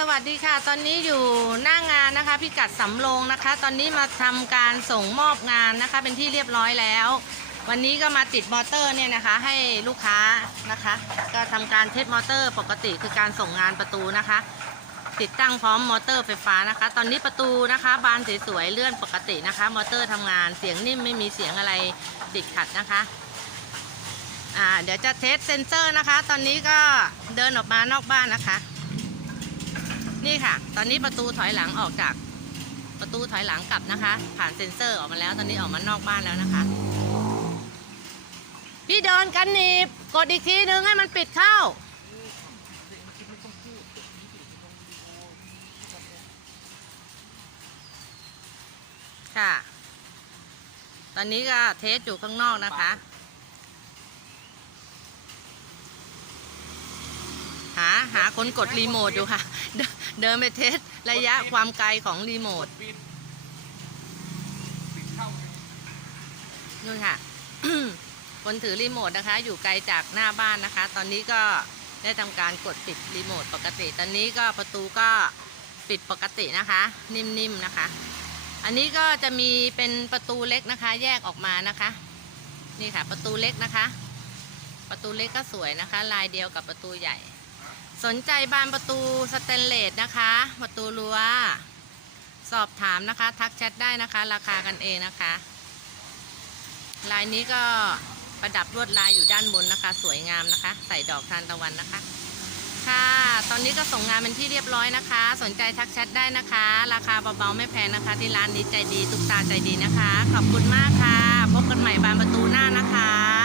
สวัสดีค่ะ ตอนนี้อยู่หน้างงานนะคะพิกัดสำโรงนะคะ ตอนนี้มาทำการส่งมอบงานนะคะ เป็นที่เรียบร้อยแล้ว วันนี้ก็มาติดมอเตอร์เนี่ยนะคะ ให้ลูกค้านะคะ ก็ทำการเทสมอเตอร์ปกติคือการส่งงานประตูนะคะ ติดตั้งพร้อมมอเตอร์ไฟฟ้านะคะ ตอนนี้ประตูนะคะ บานสวยๆเลื่อนปกตินะคะ มอเตอร์ทำงานเสียงนิ่มไม่มีเสียงอะไรติดขัดนะคะอ่าเดี๋ยวจะเทสเซนเซอร์นะคะ ตอนนี้ก็เดินออกมานอกบ้านนะคะ นี่ค่ะ ตอนนี้ประตูถอยหลังออกจากประตูถอยหลังกลับนะคะ ผ่านเซ็นเซอร์ออกมาแล้ว ตอนนี้ออกมานอกบ้านแล้วนะคะ พี่เดินกันหนีบกดอีกทีนึงให้มันปิดเข้า ค่ะ ตอนนี้ก็เทสอยู่ข้างนอกนะคะ หาคนกดรีโมทอยู่ค่ะ เดินไปเทสระยะความไกลของรีโมทปิดนู่นค่ะ คนถือรีโมทนะคะ อยู่ไกลจากหน้าบ้านนะคะ ตอนนี้ก็ได้ทำการกดปิดรีโมทปกติ ตอนนี้ก็ประตูก็ปิดปกตินะคะ นิ่มๆนะคะ อันนี้ก็จะมีเป็นประตูเล็กนะคะ แยกออกมานะคะ นี่ค่ะ ประตูเล็กนะคะ ประตูเล็กก็สวยนะคะ ลายเดียวกับประตูใหญ่ สนใจบานประตูสแตนเลสนะคะ ประตูรั้วสอบถามนะคะ ทักแชทได้นะคะ ราคากันเองนะคะ ลายนี้ก็ประดับลวดลายอยู่ด้านบนนะคะ สวยงามนะคะ ใส่ดอกทานตะวันนะคะ ค่ะ ตอนนี้ก็ส่งงานเป็นที่เรียบร้อยนะคะ สนใจทักแชทได้นะคะ ราคาเบาๆไม่แพงนะคะ ที่ร้านนี้ใจดี ตุ๊กตาใจดีนะคะ ขอบคุณมากค่ะ พบกันใหม่บานประตูหน้านะคะ